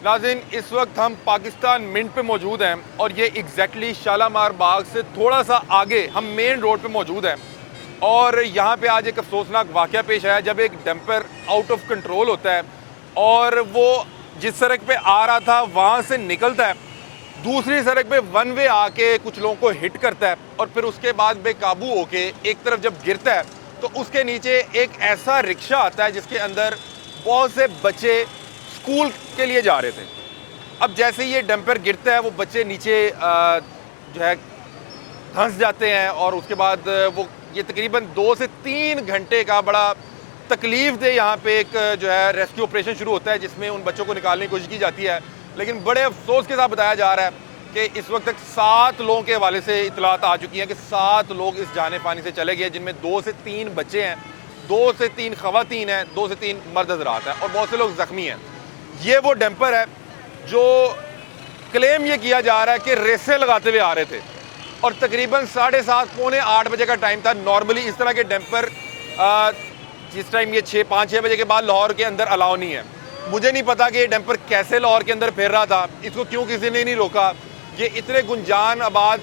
नाज़रीन, इस वक्त हम पाकिस्तान मिंट पे मौजूद हैं और ये एग्जैक्टली शालामार बाग से थोड़ा सा आगे हम मेन रोड पे मौजूद हैं। और यहाँ पे आज एक अफसोसनाक वाक़या पेश आया जब एक डंपर आउट ऑफ कंट्रोल होता है और वो जिस सड़क पे आ रहा था वहाँ से निकलता है, दूसरी सड़क पे वन वे आके कुछ लोगों को हिट करता है और फिर उसके बाद बेकाबू होके एक तरफ जब गिरता है तो उसके नीचे एक ऐसा रिक्शा आता है जिसके अंदर बहुत से बच्चे स्कूल के लिए जा रहे थे। अब जैसे ये डंपर गिरता है वो बच्चे नीचे जो है धंस जाते हैं और उसके बाद वो ये तकरीबन 2 से 3 घंटे का बड़ा तकलीफ दे यहाँ पे एक जो है रेस्क्यू ऑपरेशन शुरू होता है जिसमें उन बच्चों को निकालने की कोशिश की जाती है। लेकिन बड़े अफसोस के साथ बताया जा रहा है कि इस वक्त तक 7 लोगों के हवाले से इतलात आ चुकी हैं कि 7 लोग इस जाने पानी से चले गए, जिनमें 2 से 3 बच्चे हैं, 2 से 3 खवातीन हैं, 2 से 3 मर्द हज़रात हैं और बहुत से लोग ज़ख्मी हैं। ये वो डंपर है जो क्लेम ये किया जा रहा है कि रेसें लगाते हुए आ रहे थे और तकरीबन 7:30 पौने 8 बजे का टाइम था। नॉर्मली इस तरह के डंपर जिस टाइम ये 5-6 बजे के बाद लाहौर के अंदर अलाउ नहीं है। मुझे नहीं पता कि ये डंपर कैसे लाहौर के अंदर फिर रहा था, इसको क्यों किसी ने नहीं रोका। ये इतने गुंजान आबाद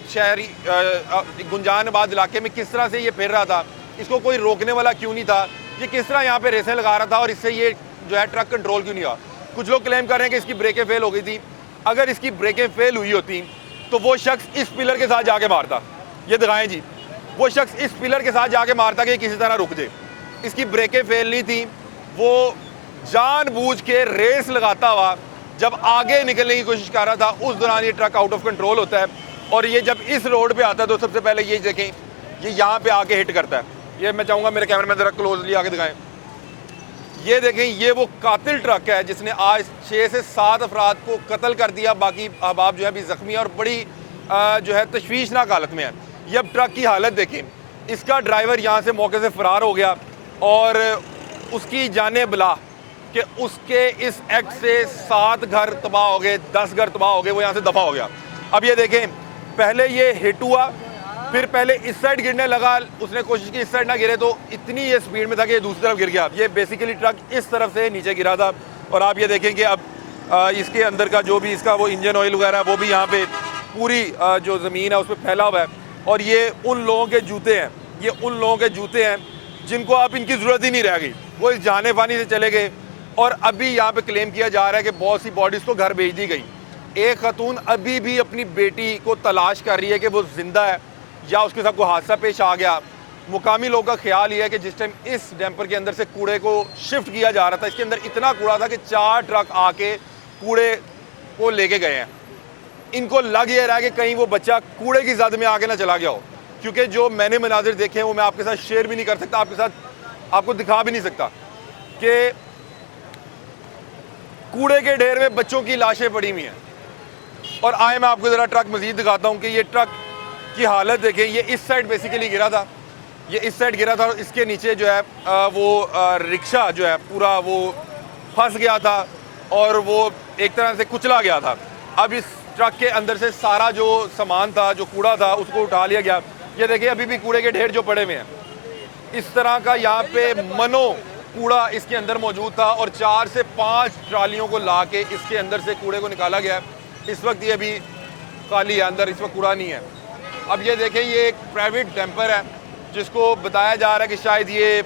इलाके में किस तरह से ये फिर रहा था, इसको कोई रोकने वाला क्यों नहीं था, ये किस तरह यहाँ पे रेसें लगा रहा था और इससे ये जो है ट्रक कंट्रोल क्यों नहीं हुआ। कुछ लोग क्लेम कर रहे हैं कि इसकी ब्रेकें फेल हो गई थी। अगर इसकी ब्रेकें फेल हुई होती तो वो शख्स इस पिलर के साथ जाके मारता। ये दिखाएं जी, वो शख्स इस पिलर के साथ जाके मारता कि किसी तरह रुक जाए। इसकी ब्रेकें फेल नहीं थी, वो जानबूझ के रेस लगाता हुआ जब आगे निकलने की कोशिश कर रहा था, उस दौरान ये ट्रक आउट ऑफ कंट्रोल होता है और ये जब इस रोड पे आता है तो सबसे पहले ये देखें, ये यहाँ पे आके हिट करता है। ये मैं चाहूँगा मेरे कैमरे में ज़रा क्लोजली आके दिखाएं। ये देखें, ये वो कातिल ट्रक है जिसने आज 6 से 7 अफराद को कत्ल कर दिया, बाकी अहबाब जो है अभी ज़ख्मी है और बड़ी जो है तशवीशनाक हालत में है। ये अब ट्रक की हालत देखें, इसका ड्राइवर यहाँ से मौके से फ़रार हो गया और उसकी जाने बला कि उसके इस एक्ट से 7 घर तबाह हो गए, 10 घर तबाह हो गए, वो यहाँ से दफ़ा हो गया। अब ये देखें, पहले ये हिट हुआ, फिर पहले इस साइड गिरने लगा, उसने कोशिश की इस साइड ना गिरे तो इतनी ये स्पीड में था कि ये दूसरी तरफ गिर गया। ये बेसिकली ट्रक इस तरफ से नीचे गिरा था और आप ये देखें कि अब इसके अंदर का जो भी इसका वो इंजन ऑयल वगैरह वो भी यहाँ पे पूरी जो ज़मीन है उस पर फैला हुआ है। और ये उन लोगों के जूते हैं, ये उन लोगों के जूते हैं जिनको अब इनकी ज़रूरत ही नहीं रह गई, वो इस जाने पानी से चले गए और अभी यहाँ पे क्लेम किया जा रहा है कि बहुत सी बॉडीज़ को घर भेज दी गई। एक खातून अभी भी अपनी बेटी को तलाश कर रही है कि वो जिंदा है या उसके साथ कोई हादसा पेश आ गया। मुकामी लोगों का ख्याल ये है कि जिस टाइम इस डंपर के अंदर से कूड़े को शिफ्ट किया जा रहा था, इसके अंदर इतना कूड़ा था कि 4 ट्रक आके कूड़े को लेके गए हैं। इनको लग ये रहा है कि कहीं वो बच्चा कूड़े की जद में आके ना चला गया हो, क्योंकि जो मैंने मनाजिर देखे हैं वो मैं आपके साथ शेयर भी नहीं कर सकता, आपके साथ आपको दिखा भी नहीं सकता कि कूड़े के ढेर में बच्चों की लाशें पड़ी हुई हैं। और आए मैं आपको ज़रा ट्रक मजीद दिखाता हूँ कि ये ट्रक की हालत देखें। ये इस साइड बेसिकली गिरा था, ये इस साइड गिरा था और इसके नीचे जो है वो रिक्शा जो है पूरा वो फंस गया था और वो एक तरह से कुचला गया था। अब इस ट्रक के अंदर से सारा जो सामान था, जो कूड़ा था, उसको उठा लिया गया। ये देखिए अभी भी कूड़े के ढेर जो पड़े हुए हैं, इस तरह का यहाँ पे मनो कूड़ा इसके अंदर मौजूद था और 4 से 5 ट्रालियों को ला के इसके अंदर से कूड़े को निकाला गया। इस वक्त ये अभी खाली है, अंदर इस वक्त कूड़ा नहीं है। अब ये देखें, ये एक प्राइवेट डंपर है जिसको बताया जा रहा है कि शायद ये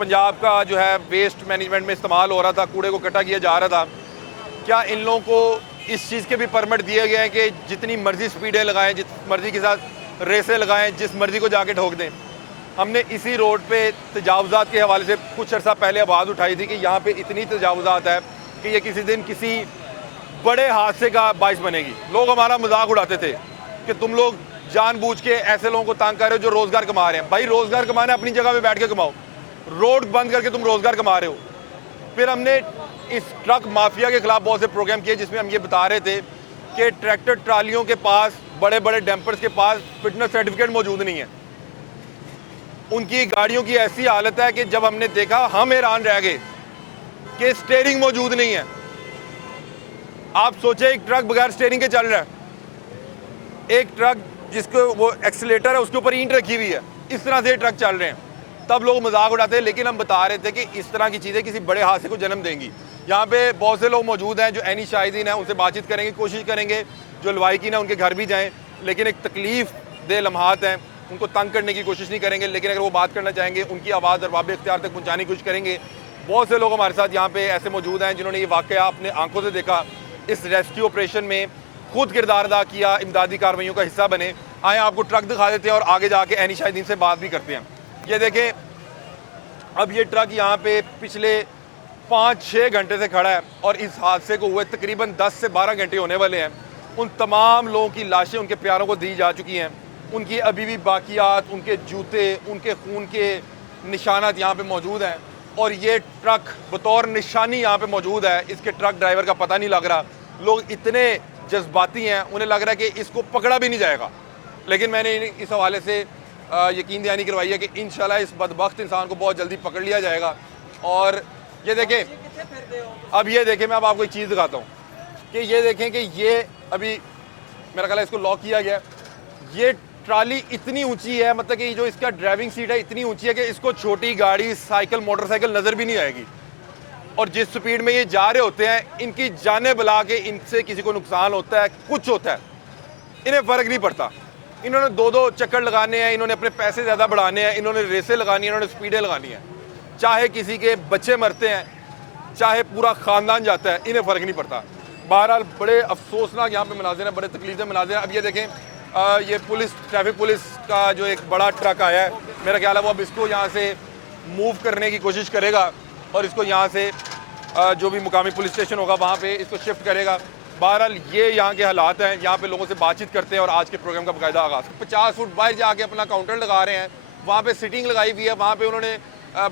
पंजाब का जो है वेस्ट मैनेजमेंट में इस्तेमाल हो रहा था, कूड़े को इकट्ठा किया जा रहा था। क्या इन लोगों को इस चीज़ के भी परमिट दिए गए हैं कि जितनी मर्जी स्पीडें लगाएं, जिस मर्जी के साथ रेसें लगाएं, जिस मर्जी को जाके ठोक दें। हमने इसी रोड पे तजावुज़ात के हवाले से कुछ अर्सा पहले आवाज़ उठाई थी कि यहाँ पे इतनी तजावुज़ात है कि ये किसी दिन किसी बड़े हादसे का बाइस बनेगी। लोग हमारा मजाक उड़ाते थे कि तुम लोग जानबूझ के ऐसे लोगों को तंग कर रहे हो जो रोज़गार कमा रहे हैं। भाई रोज़गार कमाना अपनी जगह पे बैठ के कमाओ, रोड बंद करके तुम रोज़गार कमा रहे हो। फिर हमने इस ट्रक माफिया के खिलाफ बहुत से प्रोग्राम किए जिसमें हम ये बता रहे थे कि ट्रैक्टर ट्रालियों के पास, बड़े बड़े डंपर्स के पास फिटनेस सर्टिफिकेट मौजूद नहीं है। उनकी गाड़ियों की ऐसी हालत है कि जब हमने देखा हम हैरान रह गए कि स्टीयरिंग मौजूद नहीं है। आप सोचे एक ट्रक बगैर स्टीयरिंग के चल रहा है, एक ट्रक जिसको वो एक्सीलेटर है उसके ऊपर ईंट रखी हुई है, इस तरह से ट्रक चल रहे हैं। तब लोग मजाक उड़ाते हैं, लेकिन हम बता रहे थे कि इस तरह की चीज़ें किसी बड़े हादसे को जन्म देंगी। यहाँ पे बहुत से लोग मौजूद हैं जो ऐनी शाहिदीन हैं, उनसे बातचीत करेंगे, कोशिश करेंगे जो लवाहिकीन हैं उनके घर भी जाएँ, लेकिन एक तकलीफ़ दे लम्हात हैं, उनको तंग करने की कोशिश नहीं करेंगे, लेकिन अगर वो बात करना चाहेंगे उनकी आवाज़ अरबाब इख्तियार तक पहुँचाने की कोशिश करेंगे। बहुत से लोग हमारे साथ यहाँ पे ऐसे मौजूद हैं जिन्होंने ये वाक़या अपने आंखों से देखा, इस रेस्क्यू ऑपरेशन में खुद किरदार अदा किया, इमदादी कार्रवाइयों का हिस्सा बने। आए आपको ट्रक दिखा देते हैं और आगे जाके ऐनी शाहिदीन से बात भी करते हैं। ये देखें, अब ये ट्रक यहाँ पे पिछले 5-6 घंटे से खड़ा है और इस हादसे को हुए तकरीबन 10 से 12 घंटे होने वाले हैं। उन तमाम लोगों की लाशें उनके प्यारों को दी जा चुकी हैं, उनकी अभी भी बाकियात, उनके जूते, उनके खून के निशानात यहाँ पे मौजूद हैं और ये ट्रक बतौर निशानी यहाँ पे मौजूद है। इसके ट्रक ड्राइवर का पता नहीं लग रहा, लोग इतने जज्बाती हैं, उन्हें लग रहा है कि इसको पकड़ा भी नहीं जाएगा। लेकिन मैंने इस हवाले से यकीन दहानी करवाई है कि इंशाल्लाह इस बदबख्त इंसान को बहुत जल्दी पकड़ लिया जाएगा। और ये देखें, अब ये देखें, मैं अब आपको एक चीज़ दिखाता हूँ कि ये देखें कि ये अभी मेरा ख्याल है इसको लॉक किया गया। ये ट्राली इतनी ऊंची है, मतलब कि जो इसका ड्राइविंग सीट है इतनी ऊंची है कि इसको छोटी गाड़ी, साइकिल, मोटरसाइकिल नज़र भी नहीं आएगी। और जिस स्पीड में ये जा रहे होते हैं, इनकी जानें बुला के इनसे किसी को नुकसान होता है, कुछ होता है, इन्हें फ़र्क नहीं पड़ता। इन्होंने 2-2 चक्कर लगाने हैं, इन्होंने अपने पैसे ज़्यादा बढ़ाने हैं, इन्होंने रेसें लगानी हैं, इन्होंने स्पीडें लगानी हैं। चाहे किसी के बच्चे मरते हैं, चाहे पूरा ख़ानदान जाता है, इन्हें फ़र्क नहीं पड़ता। बहरहाल बड़े अफसोसनाक यहाँ पे मनाज़िर हैं, बड़े तकलीफ़ मनाज़िर हैं। अब ये देखें, ये पुलिस, ट्रैफिक पुलिस का जो एक बड़ा ट्रक आया है, मेरा ख्याल है वो अब इसको यहाँ से मूव करने की कोशिश करेगा और इसको यहाँ से जो भी मुकामी पुलिस स्टेशन होगा वहाँ पे इसको शिफ्ट करेगा। बहरहाल ये यहाँ के हालात हैं, यहाँ पे लोगों से बातचीत करते हैं और आज के प्रोग्राम का बाकायदा आगाज़। 50 फुट बाहर जाके अपना काउंटर लगा रहे हैं, वहाँ पे सिटिंग लगाई हुई है, वहाँ पे उन्होंने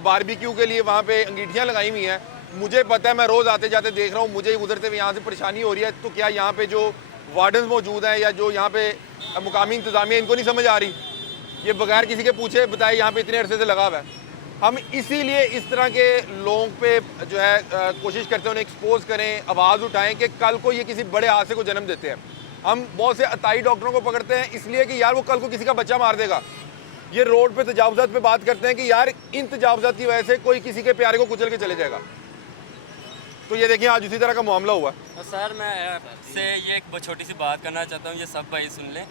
बारबेक्यू के लिए वहाँ पे अंगीठियाँ लगाई हुई हैं। मुझे पता है, मैं रोज़ आते जाते देख रहा हूँ, मुझे गुजरते हुए यहाँ से परेशानी हो रही है। तो क्या यहाँ पे जो वार्डन मौजूद हैं या जो यहाँ पे मुकामी इंतज़ामिया, इनको नहीं समझ आ रही? ये बगैर किसी के पूछे बताए यहाँ पे इतने अरसे से लगा हुआ है। हम इसीलिए इस तरह के लोगों पे जो है कोशिश करते हैं उन्हें एक्सपोज करें, आवाज़ उठाएं कि कल को ये किसी बड़े हादसे को जन्म देते हैं। हम बहुत से अताई डॉक्टरों को पकड़ते हैं इसलिए कि यार वो कल को किसी का बच्चा मार देगा। ये रोड पे तजावुज़ात पे बात करते हैं कि यार इन तजावुज़ात की वजह से कोई किसी के प्यारे को कुचल के चले जाएगा। तो ये देखिए, आज उसी तरह का मामला हुआ। सर मैं से ये एक छोटी सी बात करना चाहता हूँ, ये सब भाई सुन लें।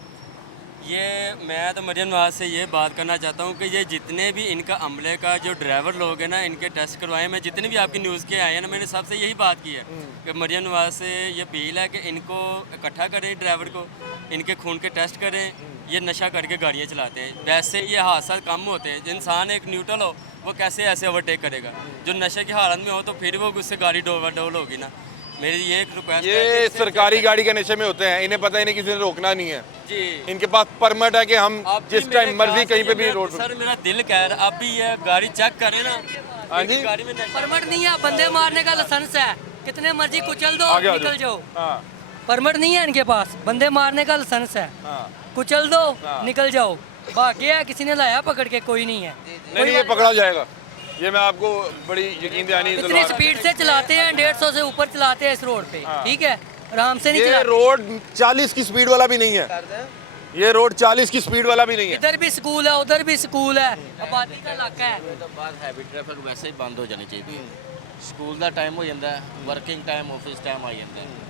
ये मैं तो मरियम नवाज से ये बात करना चाहता हूँ कि ये जितने भी इनका अमले का जो ड्राइवर लोग हैं ना, इनके टेस्ट करवाए। मैं जितने भी आपकी न्यूज़ के आए हैं ना, मैंने सबसे यही बात की है कि मरियम नवाज से ये अपील है कि इनको इकट्ठा करें, ड्राइवर को, इनके खून के टेस्ट करें। ये नशा करके गाड़ियाँ चलाते हैं, वैसे ये हादसा कम होते हैं। इंसान एक न्यूट्रल हो, वो कैसे ऐसे ओवरटेक करेगा? जो नशे की हालत में हो तो फिर वो उससे गाड़ी डोल होगी ना। मेरी ये एक रिक्वेस्ट है, ये सरकारी गाड़ी के नशे में होते हैं, इन्हें पता ही नहीं, किसी ने रोकना नहीं है जी। इनके पास परमिट है कि हम जिस टाइम मर्जी कहीं पे भी रोड। सर मेरा दिल कह रहा है अब भी ये गाड़ी चेक करें ना। हाँ जी, गाड़ी में परमिट नहीं है, बंदे मारने का लाइसेंस है, कितने मर्जी कुचल दो, आगे आ निकल जाओ। हाँ, परमिट नहीं है इनके पास, बंदे मारने का लाइसेंस है, हाँ। कुचल दो, हाँ। निकल जाओ। बाकी है, किसी ने लाया पकड़ के, कोई नहीं है। नहीं, ये पकड़ा जाएगा, ये मैं आपको बड़ी यकीन दहानी इतनी दिलवा रहा हूं। स्पीड से चलाते हैं, 150 से ऊपर चलाते हैं इस रोड पे, ठीक है, आराम से नहीं ये चलाते। रोड 40 की स्पीड वाला भी नहीं है, ये रोड 40 की स्पीड वाला भी नहीं है। इधर भी स्कूल है, उधर भी स्कूल है, आबादी का इलाका है। तो बाद हैवी ट्रैफिक वैसे ही बंद हो जानी चाहिए। स्कूल का टाइम हो जाता है, वर्किंग टाइम, ऑफिस टाइम आ जाता है।